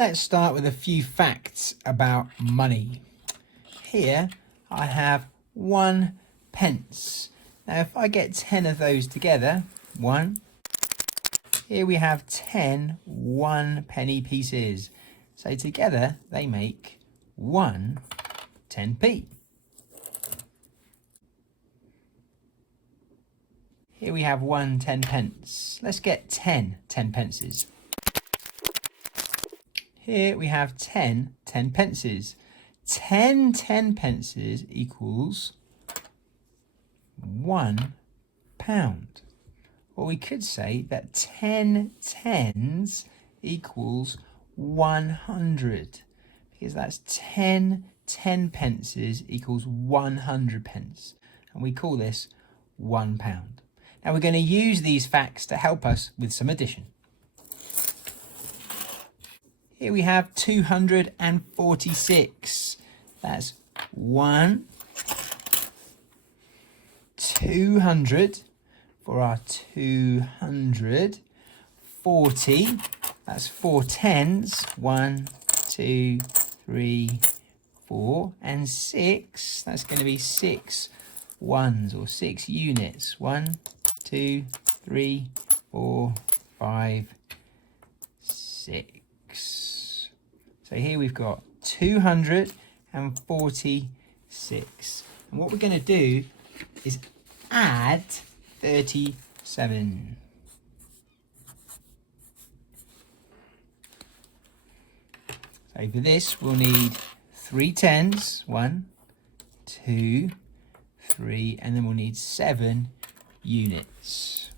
Let's start with a few facts about money. Here I have 1 pence. Now if I get 10 of those together, here we have 10 1-penny pieces. So together they make 1 10p. Here we have 1 10 pence. Let's get 10 10 pences. Here we have 10 10 pences. 10 10 pences equals £1. Or we could say that 10 tens equals 100, because that's 10 10 pences equals 100 pence, and we call this £1. Now we're going to use these facts to help us with some addition. Here we have 246. That's 1, 200 for our 200, 40, that's 4 tens, 1, 2, 3, 4, and 6, that's going to be 6 ones or 6 units, 1, 2, 3, 4, 5, 6. So here we've got 246. And what we're going to do is add 37. So for this we'll need 3 tens, 1, 2, 3, and then we'll need 7 units.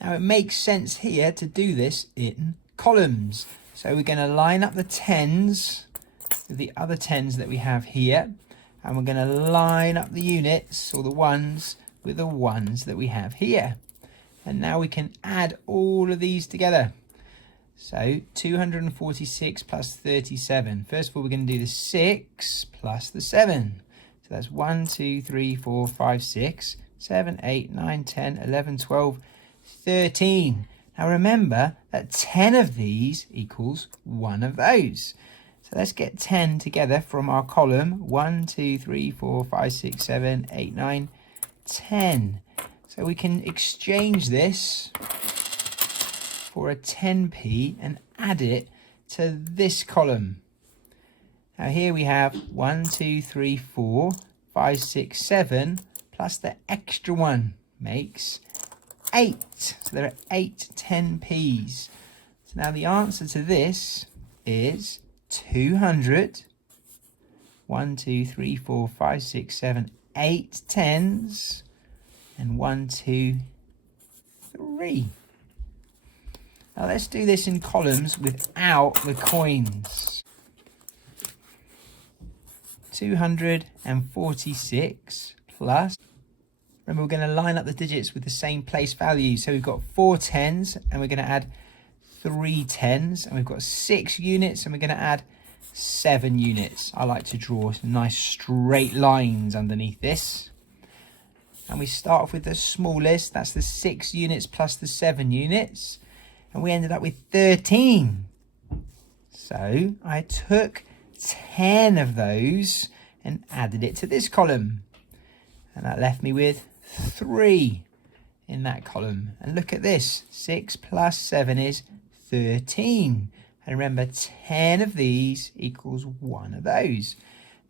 Now it makes sense here to do this in columns. So we're going to line up the tens with the other tens that we have here, and we're going to line up the units or the ones with the ones that we have here. And now we can add all of these together. So 246 plus 37. First of all, we're going to do the 6 plus the 7. So that's 1, 2, 3, 4, 5, 6, 7, 8, 9, 10, 11, 12, 13. Now remember that 10 of these equals 1 of those. So let's get 10 together from our column. 1, 2, 3, 4, 5, 6, 7, 8, 9, 10. So we can exchange this for a 10p and add it to this column. Now here we have 1, 2, 3, 4, 5, 6, 7 plus the extra one makes 8. So there are 8 10p's. So now the answer to this is 200. 1, 2, 3, 4, 5, 6, 7, 8 tens, and 1, 2, 3. Now let's do this in columns without the coins. 246 plus, remember we're going to line up the digits with the same place value. So we've got 4 tens and we're going to add 3 tens, and we've got 6 units and we're going to add 7 units. I like to draw nice straight lines underneath this. And we start off with the smallest, that's the 6 units plus the 7 units. And we ended up with 13. So I took 10 of those and added it to this column. And that left me with 3 in that column. And look at this, 6 plus 7 is 13. And remember, 10 of these equals 1 of those.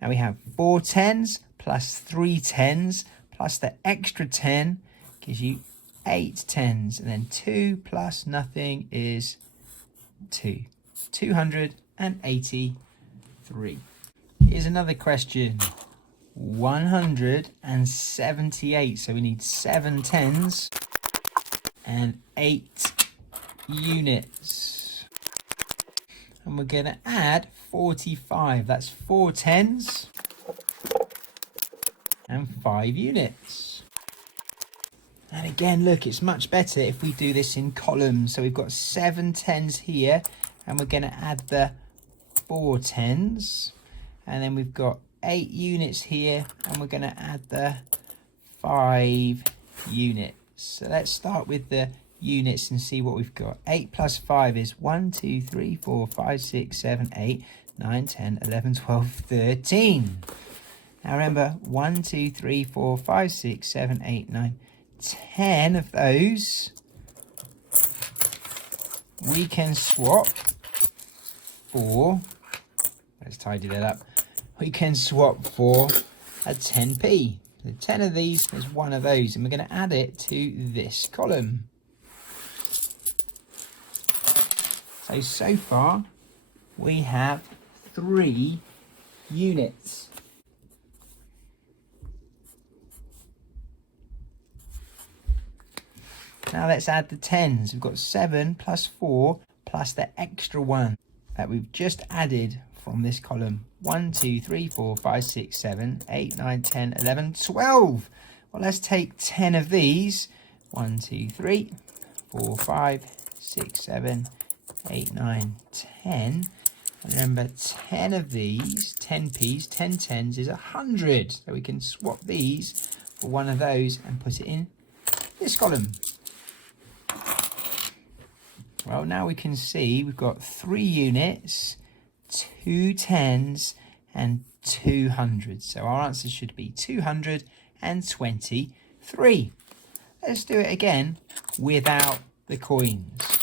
Now we have 4 tens plus 3 tens plus the extra 10 gives you 8 tens. And then 2 plus nothing is 2. 283. Here's another question. 178. So we need 7 tens and 8 units. And we're going to add 45. That's 4 tens and 5 units. And again, look, it's much better if we do this in columns. So we've got 7 tens here, and we're going to add the 4 tens. And then we've got 8 units here, and we're going to add the 5 units. So let's start with the units and see what we've got. 8 plus 5 is 1, 2, 3, 4, 5, 6, 7, 8, 9, 10, 11, 12, 13. Now remember, 1, 2, 3, 4, 5, 6, 7, 8, 9, 10 of those we can swap for, let's tidy that up, we can swap for a 10p. The 10 of these is one of those, and we're going to add it to this column. So far we have 3 units. Now let's add the 10s. We've got 7 plus 4 plus the extra 1 that we've just added from this column. 1, 2, 3, 4, 5, 6, 7, 8, 9, 10, 11, 12. Well, let's take 10 of these. 1, 2, 3, 4, 5, 6, 7, 8, 9, 10. And remember, 10 of these, 10p's, 10 10s is 100. So we can swap these for one of those and put it in this column. Well, now we can see we've got 3 units, 2 10s and 200. So our answer should be 223. Let's do it again without the coins.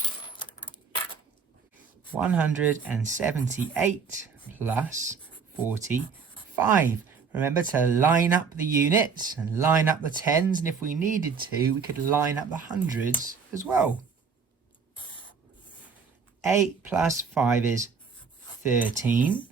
178 plus 45. Remember to line up the units and line up the 10s, and if we needed to, we could line up the hundreds as well. 8 plus 5 is 13.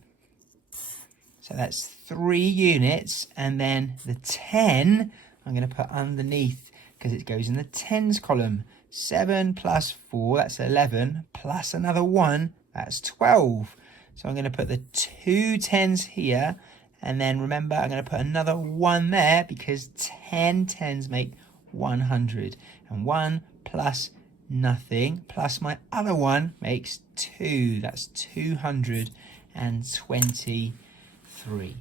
So that's 3 units, and then the 10 I'm going to put underneath because it goes in the 10s column. 7 plus 4, that's 11, plus another 1, that's 12. So I'm going to put the 2 10s here, and then remember I'm going to put another 1 there because 10 10s make 100. And 1 plus nothing plus my other 1 makes 2. That's 223.